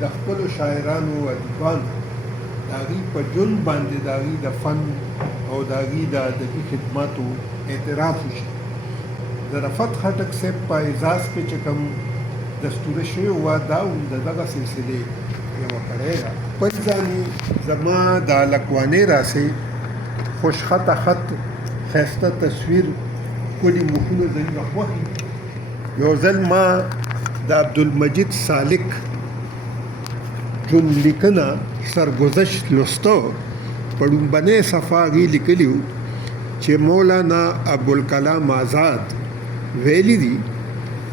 د خپلو شاعرانو او ادیبانو د هغوی په ژوند باندې د هغوی د فن او د هغوی د ادبي خدماتو اعتراف وشي. د رفعت خټک صاحب په اعزاز کې چې کوم دستوره شوې وه دا هم د دغه سلسلې یوه کړۍ ده. خپل ځاني زما د لکوانې راسې خوشخطه خط ښایسته تصویر ښکلي مخونه زموږ خوښي. یو ځل ما د عبدالمجید سالک ژوند لیکنه سرګذشت لوسته په لومبنۍ صفحه هغې لیکلي وو چې مولانا ابوالکلام آزاد ویلي دي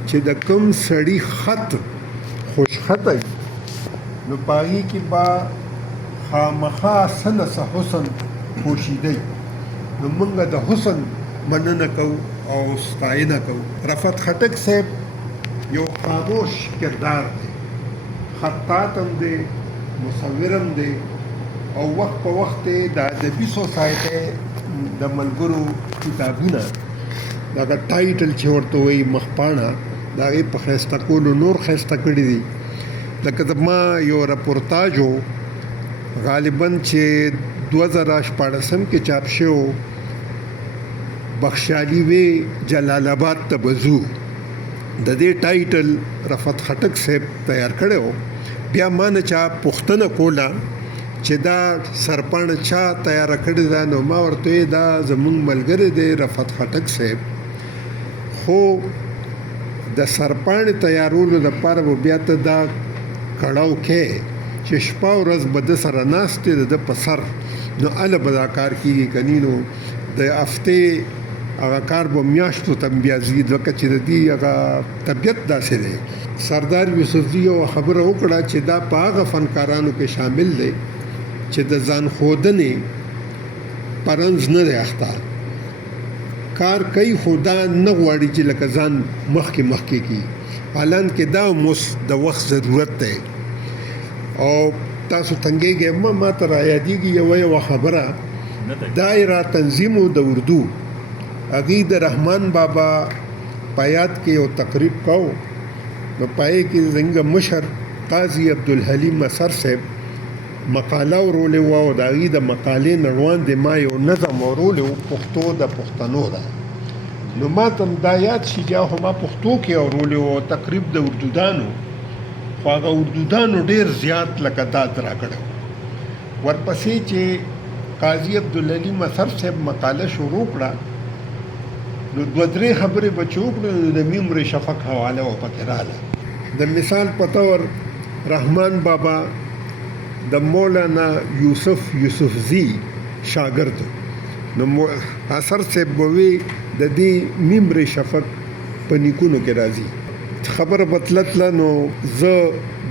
چې د کوم سړي خط خوشخطه وي نو په هغې کې به خامخا څه نه څه حسن پوشیدی. نو موږ د حسن مننه کوو او ستاینه کوو. رفعت خټک صاحب یو خاموش کردار دی، خطاط هم دی، مصور هم دی او وخت په وخت د ادبي سوسایټۍ د ملګرو کتابونه دغه ټایټل چې ورته وایي مخپاڼه د هغې په ښایسته کولو نور ښایسته کړي دي. لکه زما یو رپورتاژ و غالباً چې 2014 کې چاپ شو، بخشالي وی جلال آباد ته بزو. د دې ټایټل رفعت خټک صاحب تیار کړی و. بیا ما نه چا پوښتنه کوله چې دا سرپاڼه چا تیاره کړې ده، نو ما ورته ویې دا زموږ ملګری دی رفعت خټک صاحب، خو د سرپاڼې تیارولو دپاره به بیا ته دا کړاو کې چې شپه ورځ به د سره ناست دی د ده په سر، نو هله به دا کار کېږي. کنی نو د هفتې هغه کار به میاشتو ته بیا ځي، ځکه چې د دې هغه طبیعت داسې دی. سردار یوسفزي یوه خبره وکړه چې دا په هغه فنکارانو کې شامل دی چې د ځان ښودنې په رنځ نه دی اخته، کار کوي خو دا نه غواړي چې لکه ځان مخکې کړي، حالان کې دا اوس د وخت ضرورت دی. او تاسو تنګېږئ ما ته را یادېږي یوه خبره، دایره تنظیمو د اردو هغې د رحمان بابا په یاد کې یو تقریب کوو، نو په هغې کې زموږ مشر قاضي عبدالحلیم اثر صاحب مقاله ورولې وه او د هغې د مقالې نه وړاندې ما یو نظم ورولې و، پښتو د پښتنو ده. نو ما ته دا یاد شي چې خو ما پښتو کې اورولې و تقریب د اردودانو، خو هغه اردودانو ډېر زیات لکه داد را کړی. ورپسې چې قاضي عبدالحلیم اثر صاحب مقاله شروع کړه نو 2-3 خبرې به چې وکړو نو د میمر شفق حواله و پکې راله. د مثال په طور رحمان بابا د مولانا یوسفزي شاګرد، نو اثر صاحب به وي د دې میمر شفق په نیکونو کې راځي. خبره بتلتله نو زه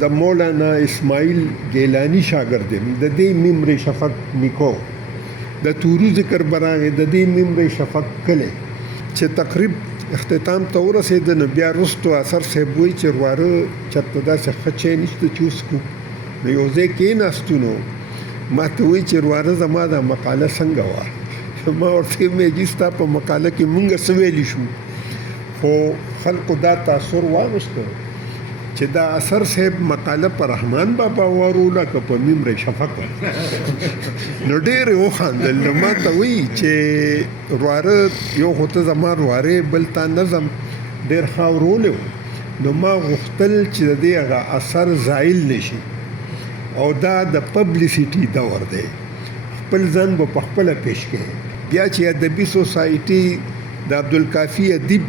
د مولانا اسماعیل ګیلانی شاګرد یم، د دې میمر شفق نیکو. د تورو ذکر براغې د دې میمر شفق کلی چې تقریب اختتام ته ورسېده نو بیا وروستو اثر صاحب وایي چې ورواره چېرته داسې ښه چای نشته چې وڅښو. نو یو ځای کېناستو نو ما ته وایي چې ورواره زما دا مقاله څنګه وه؟ ما ورته ویل جي ستا په مقاله کې مونږ څه ویلی شو، خو خلکو دا تاثر واغوسته چې دا اثر صاحب مقاله په رحمان بابا واروله که په میمر شفق. نو ډېرې وخندل. نو ما ته وایي چې ورواره یو خو ته زما وروارې بل تا نظم ډېر ښه اورولی و، نو ما غوښتل چې د دې هغه اثر زایل نه شي او دا د پبلیسټي دور دی، خپل ځان به په خپله پیش کوي. بیا چې ادبي سوسایټي د عبدالکافي ادیب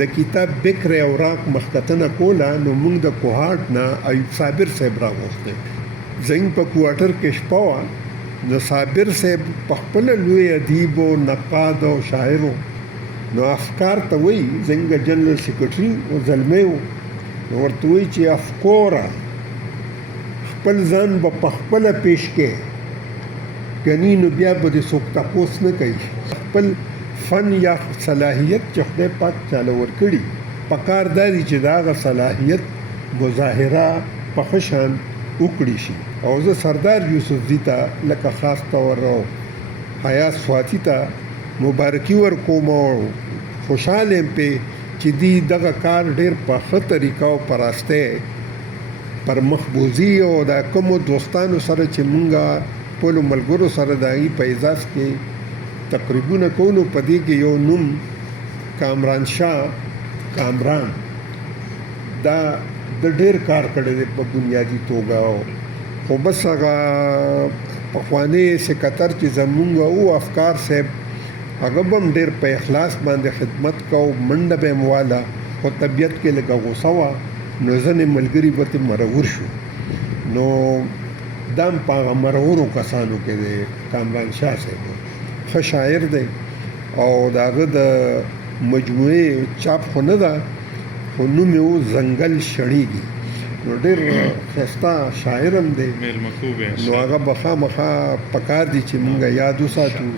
د کتاب بکر اوراق مخکتنه کوله نو موږ د کوهاټ نه ایوب صابر صاحب راغوښتی. زموږ په کوارټر کې شپه وه، نو صابر صاحب په خپله لوی ادیب او نقاد او شاعر و، نو افکار ته وایي زموږ جنرال سیکرټري او زلمی و، نو ورته وایي چې افکوره خپل ځان به په خپله پیش کې کنی نو بیا به دې څوک تپوس نه کوي. خپل فن یا صلاحیت چې خدای پاک چاله ورکړي پکار دا دي چې د هغه صلاحیت مظاهره په ښه شان وکړي شي. او زه سردار یوسفزي ته لکه خاص طور او حیا سواتی ته مبارکي ورکوم او خوشحاله یم پې چې دوی دغه کار ډېر په ښه طریقه او په راستۍ پر مخبوزي او د کومو دوستانو سره چې مونږه خپلو ملګرو سره د هغې په اعزاز کې تقریبونه کولو، په دې کې یو نوم کامران شاه کامران دا د ډېر کار کړی دی په بنیادي توګه. خو بس هغه پخوانی سکتر چې زمونږ او افکار صاحب هغه به هم ډېر په اخلاص باندې خدمت کو، منډه به یې مواله، خو طبیعت کې لږه غوسه وه، نو ځینې ملګري به ترې مرور شو. نو دا هم په هغه مرورو کسانو کې دی. کامران شاه صاحب ښه شاعر دی او د هغه د مجموعې چاپ خو نه ده، خو نوم یې و ځنګل شړېږي. نو ډېر ښایسته شاعر هم دی، نو هغه به خامخا پکار دي چې مونږ یاد وساتو.